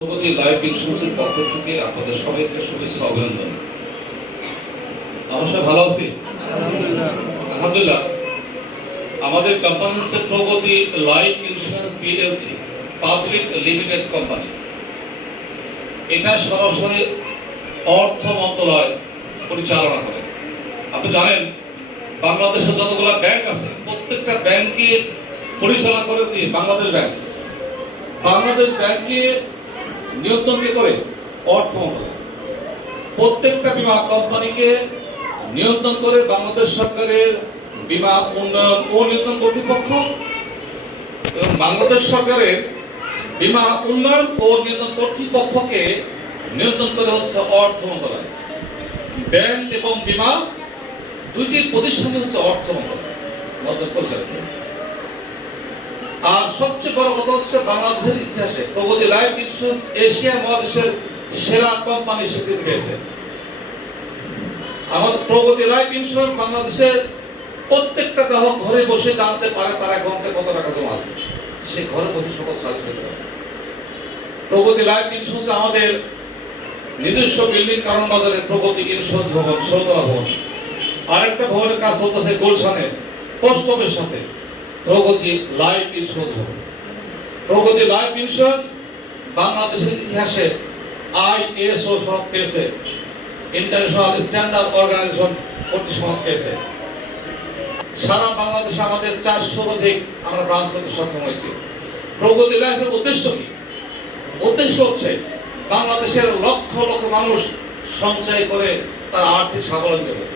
প্রগতি life ইন্স্যুরেন্সের পক্ষ থেকে আপনাদের সবাইকে শুভেচ্ছা অভিনন্দন। আমরা সবাই ভালো আছি আলহামদুলিল্লাহ। আমাদের কোম্পানি হচ্ছে প্রগতি life insurance PLC public limited company. এটা সরাসরি অর্থ মন্ত্রণালয় পরিচালনা করে। আপনি জানেন বাংলাদেশের যতগুলো ব্যাংক আছে প্রত্যেকটা ব্যাংকে পরিচালনা করে বাংলাদেশ ব্যাংক। বাংলাদেশ ব্যাংকে নিয়ন্ত্রণ করে অর্থ মন্ত্রণালয়। প্রত্যেকটা বীমা কোম্পানিকে নিয়ন্ত্রণ করে বাংলাদেশ সরকারের বীমা উন্নয়ন ও নিয়ন্ত্রণ কর্তৃপক্ষ এবং বাংলাদেশ সরকারের বীমা উন্নয়ন ও নিয়ন্ত্রণ কর্তৃপক্ষকে নিয়ন্ত্রণ করে হচ্ছে অর্থ মন্ত্রণালয়। ব্যাংক এবং বীমা দুইটি প্রতিষ্ঠান হচ্ছে অর্থ মন্ত্রণালয় পরিচালিত। আর সবচেয়ে বড় কথা হচ্ছে বাংলাদেশের ইতিহাসে প্রগতি লাইফ ইন্স্যুরেন্স এশিয়া মহাদেশের সেরা কোম্পানি স্বীকৃতি পেয়েছে। আমাদের প্রগতি লাইফ ইন্স্যুরেন্স বাংলাদেশের প্রত্যেকটা গ্রাহক ঘরে বসে জানতে পারে তার অ্যাকাউন্টে কত টাকা জমা আছে, সে ঘরে বসে সকল সার্ভিস পেতে পারে। প্রগতি লাইফ ইন্স্যুরেন্স আমাদের নিজস্ব বিল্ডিং কারণ বাজারে প্রগতি ইন্স্যুরেন্স ভবন 16তলা ভবন, আরেকটা ভবনের কাজ চলতেছে গুলশানে পোস্ট অফিসের সাথে প্রগতি লাইফ ইন্স্যুরেন্স ভবন। প্রগতি লাইফ ইন্স্যুরেন্স বাংলাদেশের ইতিহাসে ISO সনদ পেয়েছে, ইন্টারন্যাশনাল স্ট্যান্ডার্ড অর্গানাইজেশন কর্তৃক সনদ পেয়েছে। সারা বাংলাদেশে আমাদের 400 অধিক আমরা ব্রাঞ্চ করতে সক্ষম হয়েছি। প্রগতি লাইফের উদ্দেশ্য কি? উদ্দেশ্য হচ্ছে বাংলাদেশের লক্ষ লক্ষ মানুষ সঞ্চয় করে তার আর্থিক স্বাবলম্বী হবে।